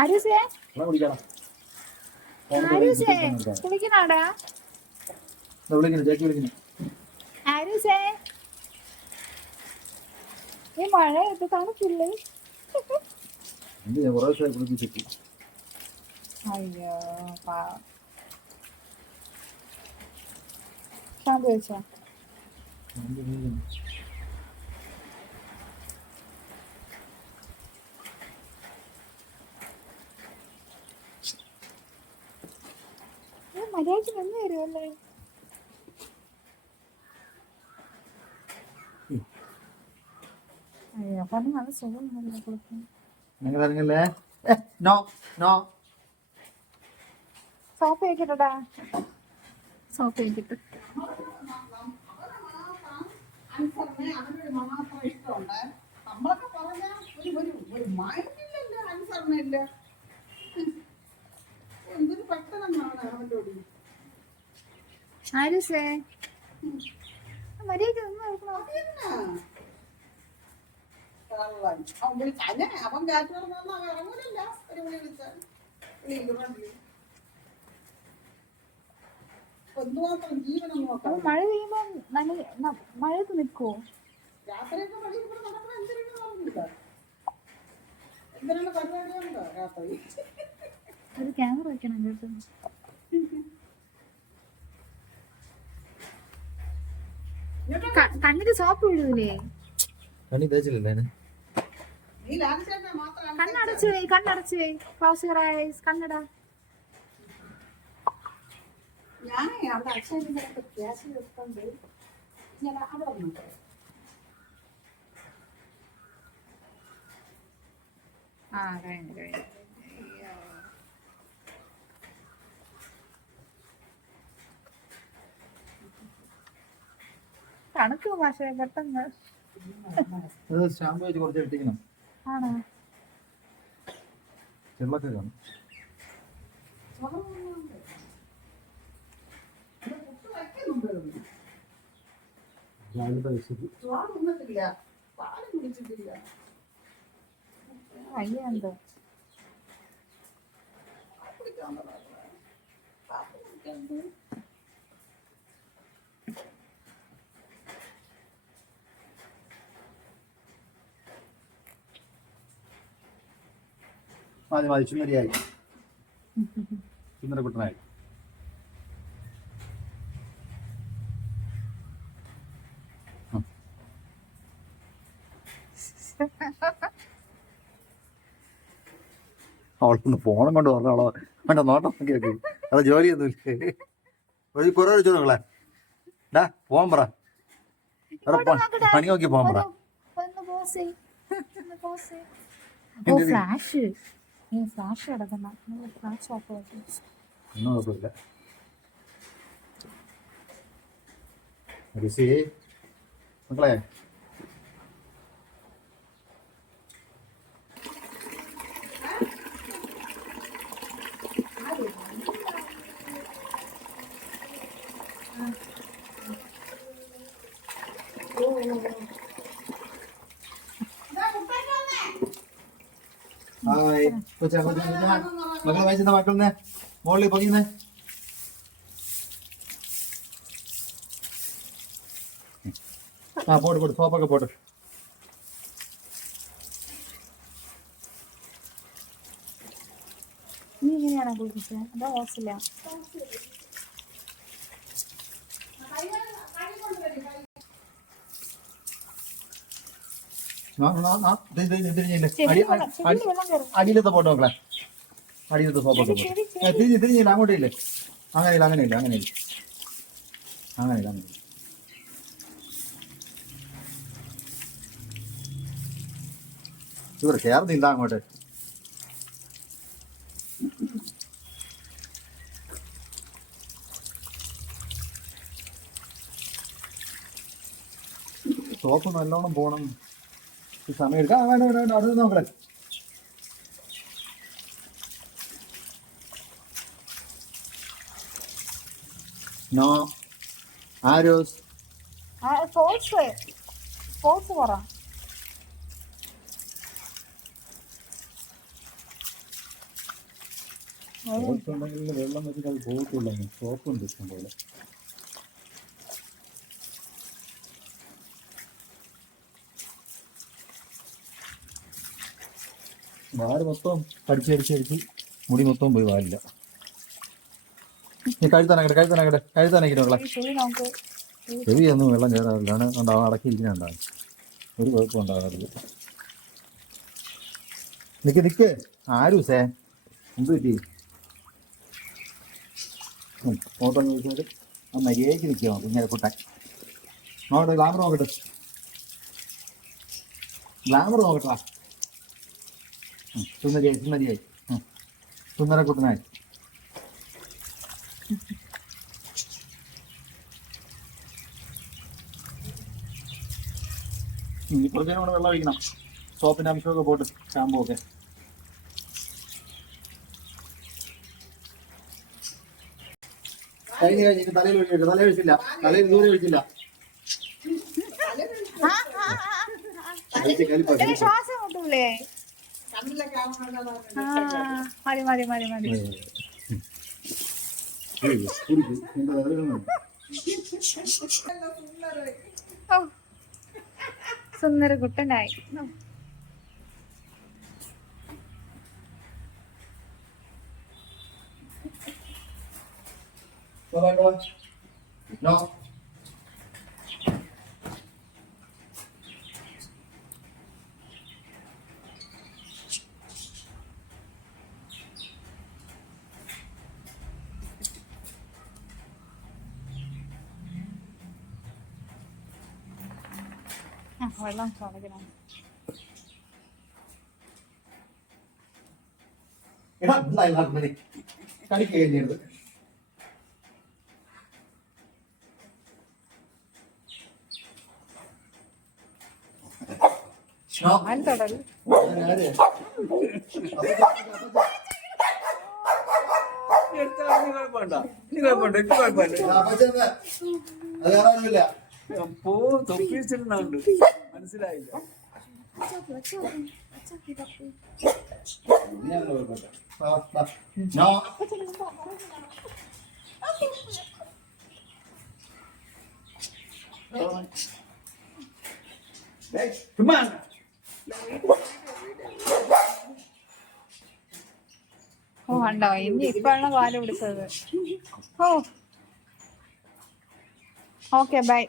ആരൂസേ ആരൂസേ കുളിക്കണാടാ ആരൂസേ ഈ മഴയത്ത് തണുപ്പില്ലേ? അയ്യോ ഷാമ്പു വെച്ചോ? മര്യാദയ്ക്ക് നിന്ന് തരുമല്ലേ? അയ്യോ അപ്പൊ നല്ല സുഖം സോപ്പ് വെക്കട്ടാ സോപ്പ് വെക്കിട്ട് ആരൂസേ മര്യാദയ്ക്ക് നിന്ന് നോക്കണം. മഴ പെയ്യുമ്പോ മഴയത്ത് നിൽക്കുവോ? ഒരു ക്യാമറ വെക്കണം കേട്ടോ. കണ്ണിന് സോപ്പ് വീഴൂലേ? കണ്ണടച്ചു പോയി കണ്ണടച്ചു പോയി ക്ലോസ് യുവർ ഐസ് കണ്ണട. ആ കഴിഞ്ഞു കഴിഞ്ഞു. തണുക്കും പക്ഷേ പെട്ടെന്ന്. ആണോ? അയ്യ എന്തോ മതി ചുമരിയായി ചുമര കുട്ടനായി. അവൾക്കൊന്ന് ഫോണും കൊണ്ട് പറഞ്ഞോളോ വേണ്ട നോട്ടം നോക്കിയൊക്കെ അത് ജോലിയൊന്നുമില്ലേ. കുറേ വിളിച്ചോ നിങ്ങളെ ഡാ പോകാൻ പറ പണി നോക്കി പോകാൻ പറ. ഫ്ലാഷ് കിടക്കണം. ഫ്ലാഷ് ഓഫ് ഒന്നും കുഴപ്പമില്ല. മക്കളെ മക്കളെ വായിച്ചെന്താ മക്കളെ മോളിൽ പൊങ്ങിന്നേ. ആ പോട്ട് സോപ്പൊക്കെ പോട്ട്. നീ ഇങ്ങനെയാണോ കുളിപ്പിച്ചത്? അതോ ഹോസ്റ്റല? അടിയിലത്തെ പോട്ട് നോക്കളെ. അടിയിലത്തെ സോപ്പൊക്കെ തിരിഞ്ഞില്ല അങ്ങോട്ടില്ലേ? അങ്ങനെയില്ല ഇവർ ചേർന്നില്ല അങ്ങോട്ട്. സോപ്പ് നല്ലോണം പോണം. സമയം എടുക്കാം. വേണ്ട അടുത്ത് നോക്കലേ. നോ ആരോസ് ഫോഴ്സ് പറ. സോപ്പുണ്ടെങ്കിൽ വെള്ളം വെച്ചിട്ട് അത് പോകത്തില്ല. സോപ്പുണ്ട് ഇഷ്ടം പോലെ. വാല് മൊത്തം കടിച്ചടിച്ചടിച്ച് മുടി മൊത്തം പോയി വാലില്ല. നീ കഴുത്താനൊക്കെ ചെവിയൊന്നും വെള്ളം കയറാറില്ല. ഉണ്ടാവും അടക്കിയിരിക്കുന്നുണ്ടാവും. ഒരു കുഴപ്പം ഉണ്ടാകാറില്ല. നിക്ക് ആരൂസേ എന്ത് പറ്റി? ഫോട്ടോ ചോദിച്ചാൽ ആ മര്യാദയ്ക്ക് നിൽക്കുമോ കുഞ്ഞാൽ കുട്ടാൻ? നോക്കട്ടെ, ഗ്ലാമർ നോക്കട്ടെ, ഗ്ലാമർ നോക്കട്ടാ. സുന്ദരിയായി സുന്ദരക്കുട്ടനായി. കുറച്ചും കൂടെ വെള്ളം ഒഴിക്കണം. സോപ്പിൻ്റെ അംശമൊക്കെ പോട്ട്, ഷാമ്പൂ ഒക്കെ. കഴിഞ്ഞ് തലയിൽ ഒഴിച്ചില്ല, തലയിൽ ദൂരെ ഒഴിച്ചില്ല. ശ്വാസം മുട്ടൂലേ? മതി. സുന്ദര കുട്ടനായി. No. വെള്ളം തുടക്കണം. കളിക്ക് കഴിഞ്ഞത് തൊടൽ മനസ്സിലായില്ല. ഓ കണ്ടോ, ഇനി ഇപ്പാണ് പാല് പിടിച്ചത്. ഓ ഓക്കെ ബൈ.